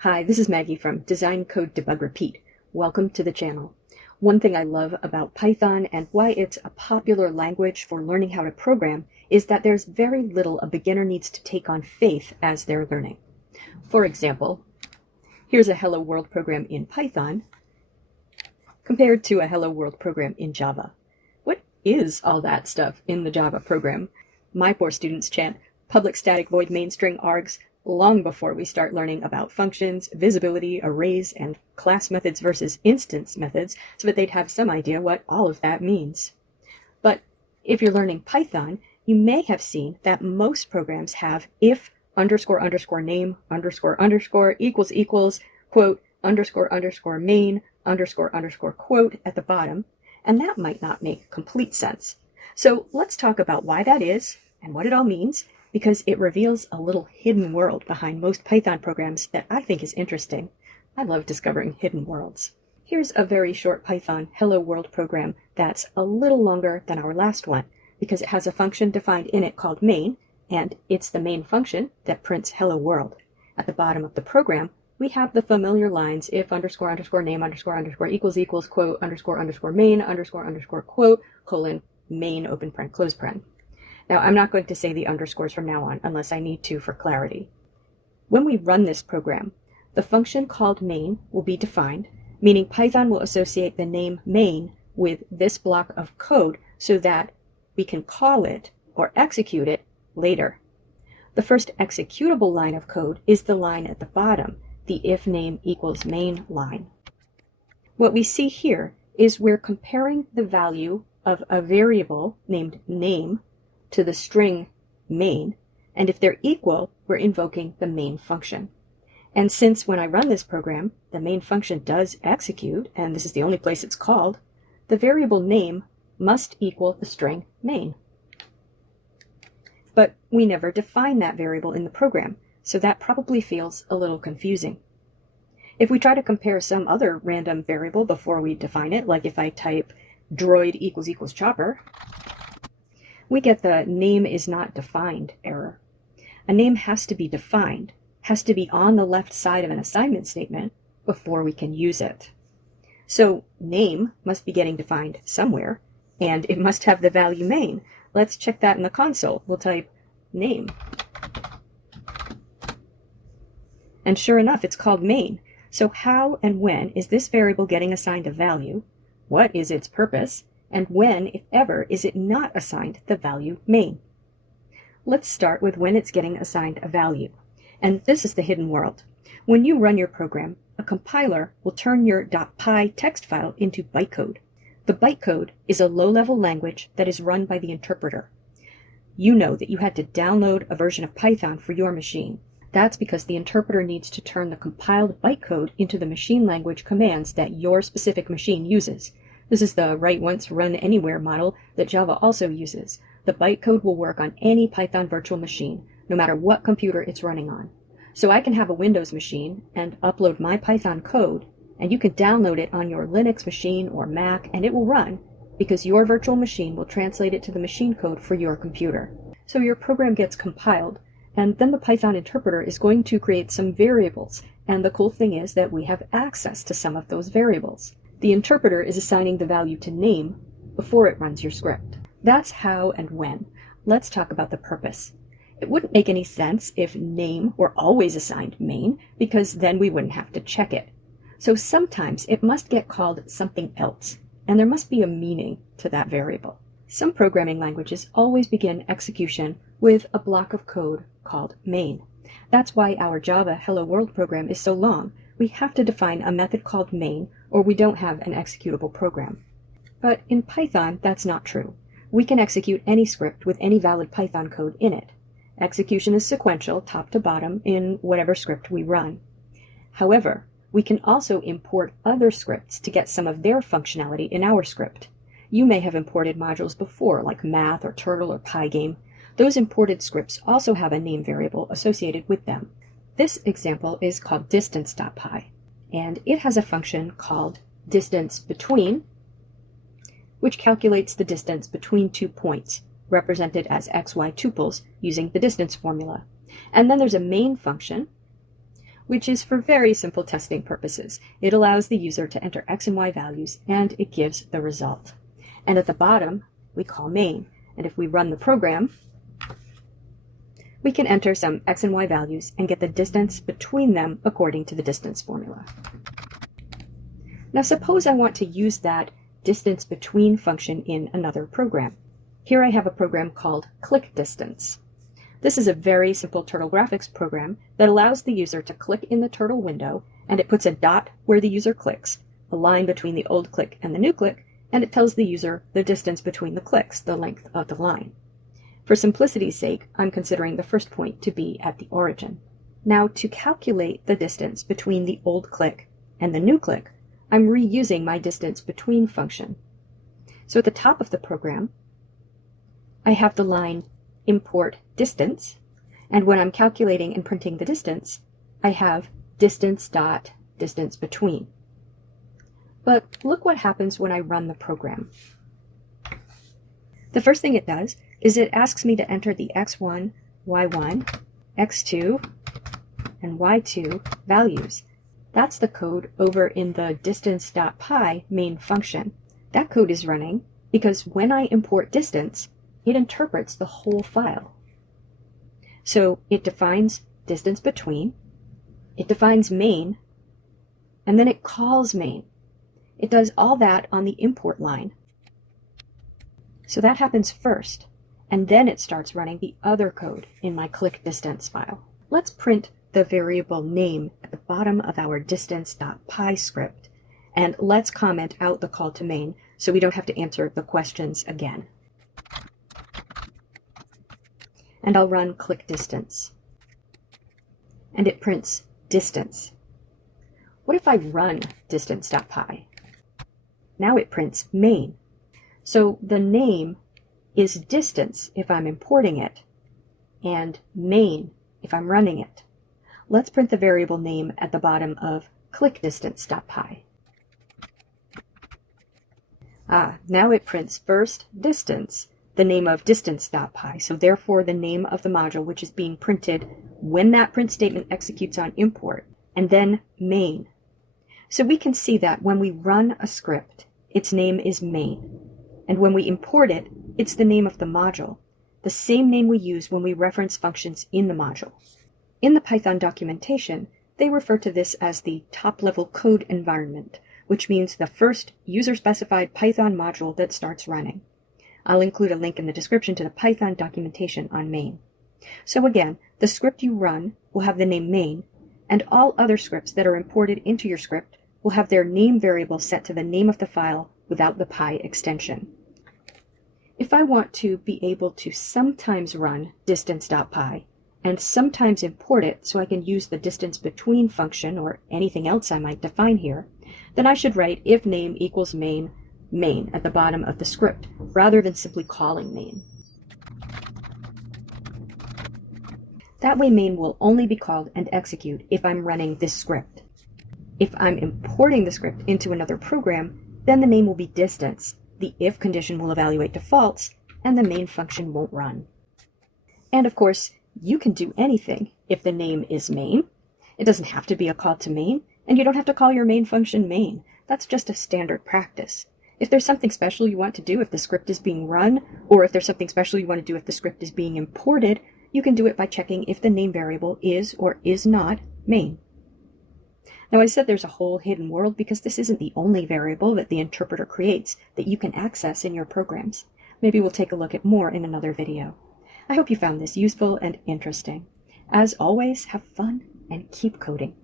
Hi, this is Maggie from Design Code Debug Repeat. Welcome to the channel. One thing I love about Python and why it's a popular language for learning how to program is that there's very little a beginner needs to take on faith as they're learning. For example, here's a Hello World program in Python compared to a Hello World program in Java. What is all that stuff in the Java program? My poor students chant public static void main string args long before we start learning about functions, visibility, arrays, and class methods versus instance methods, so that they'd have some idea what all of that means. But if you're learning Python, you may have seen that most programs have if underscore underscore name underscore underscore equals equals quote underscore underscore main underscore underscore quote at the bottom, and that might not make complete sense. So let's talk about why that is and what it all means, because it reveals a little hidden world behind most Python programs that I think is interesting. I love discovering hidden worlds. Here's a very short Python Hello World program that's a little longer than our last one, because it has a function defined in it called main, and it's the main function that prints Hello World. At the bottom of the program, we have the familiar lines if underscore underscore name underscore underscore equals equals quote underscore underscore main underscore underscore quote colon main open paren close paren. Now, I'm not going to say the underscores from now on unless I need to for clarity. When we run this program, the function called main will be defined, meaning Python will associate the name main with this block of code so that we can call it or execute it later. The first executable line of code is the line at the bottom, the if name equals main line. What we see here is we're comparing the value of a variable named name to the string main, and if they're equal, we're invoking the main function. And since when I run this program, the main function does execute, and this is the only place it's called, the variable name must equal the string main. But we never define that variable in the program, so that probably feels a little confusing. If we try to compare some other random variable before we define it, like if I type droid equals equals chopper, we get the name is not defined error. A name has to be defined, has to be on the left side of an assignment statement before we can use it. So name must be getting defined somewhere, and it must have the value main. Let's check that in the console. We'll type name. And sure enough, it's called main. So how and when is this variable getting assigned a value? What is its purpose? And when, if ever, is it not assigned the value main? Let's start with when it's getting assigned a value. And this is the hidden world. When you run your program, a compiler will turn your .py text file into bytecode. The bytecode is a low-level language that is run by the interpreter. You know that you had to download a version of Python for your machine. That's because the interpreter needs to turn the compiled bytecode into the machine language commands that your specific machine uses. This is the write once, run anywhere model that Java also uses. The bytecode will work on any Python virtual machine, no matter what computer it's running on. So I can have a Windows machine and upload my Python code, and you can download it on your Linux machine or Mac, and it will run, because your virtual machine will translate it to the machine code for your computer. So your program gets compiled, and then the Python interpreter is going to create some variables, and the cool thing is that we have access to some of those variables. The interpreter is assigning the value to name before it runs your script. That's how and when. Let's talk about the purpose. It wouldn't make any sense if name were always assigned main, because then we wouldn't have to check it. So sometimes it must get called something else, and there must be a meaning to that variable. Some programming languages always begin execution with a block of code called main. That's why our Java Hello World program is so long. We have to define a method called main, or we don't have an executable program. But in Python, that's not true. We can execute any script with any valid Python code in it. Execution is sequential, top to bottom, in whatever script we run. However, we can also import other scripts to get some of their functionality in our script. You may have imported modules before, like math or turtle or pygame. Those imported scripts also have a name variable associated with them. This example is called distance.py, and it has a function called distance between, which calculates the distance between 2 points, represented as xy tuples using the distance formula. And then there's a main function, which is for very simple testing purposes. It allows the user to enter x and y values, and it gives the result. And at the bottom, we call main. And if we run the program, we can enter some x and y values and get the distance between them according to the distance formula. Now suppose I want to use that distance between function in another program. Here I have a program called click distance. This is a very simple turtle graphics program that allows the user to click in the turtle window, and it puts a dot where the user clicks, a line between the old click and the new click, and it tells the user the distance between the clicks, the length of the line. For simplicity's sake, I'm considering the first point to be at the origin. Now, to calculate the distance between the old click and the new click, I'm reusing my distance between function. So at the top of the program, I have the line import distance, and when I'm calculating and printing the distance, I have distance dot distance between. But look what happens when I run the program. The first thing it does is it asks me to enter the x1, y1, x2, and y2 values. That's the code over in the distance.py main function. That code is running because when I import distance, it interprets the whole file. So it defines distance between, it defines main, and then it calls main. It does all that on the import line. So that happens first, and then it starts running the other code in my click distance file. Let's print the variable name at the bottom of our distance.py script, and let's comment out the call to main so we don't have to answer the questions again. And I'll run click distance, and it prints distance. What if I run distance.py? Now it prints main. So the name is distance if I'm importing it, and main if I'm running it. Let's print the variable name at the bottom of click distance.py. Now it prints first distance, the name of distance.py, so therefore the name of the module which is being printed when that print statement executes on import, and then main. So we can see that when we run a script, its name is main, and when we import it, it's the name of the module, the same name we use when we reference functions in the module. In the Python documentation, they refer to this as the top-level code environment, which means the first user-specified Python module that starts running. I'll include a link in the description to the Python documentation on main. So again, the script you run will have the name main, and all other scripts that are imported into your script will have their name variable set to the name of the file without the py extension. If I want to be able to sometimes run distance.py and sometimes import it so I can use the distance between function or anything else I might define here, then I should write if name equals main, main at the bottom of the script, rather than simply calling main. That way main will only be called and execute if I'm running this script. If I'm importing the script into another program, then the name will be distance, the if condition will evaluate to false, and the main function won't run. And of course, you can do anything if the name is main. It doesn't have to be a call to main, and you don't have to call your main function main. That's just a standard practice. If there's something special you want to do if the script is being run, or if there's something special you want to do if the script is being imported, you can do it by checking if the name variable is or is not main. Now I said there's a whole hidden world because this isn't the only variable that the interpreter creates that you can access in your programs. Maybe we'll take a look at more in another video. I hope you found this useful and interesting. As always, have fun and keep coding.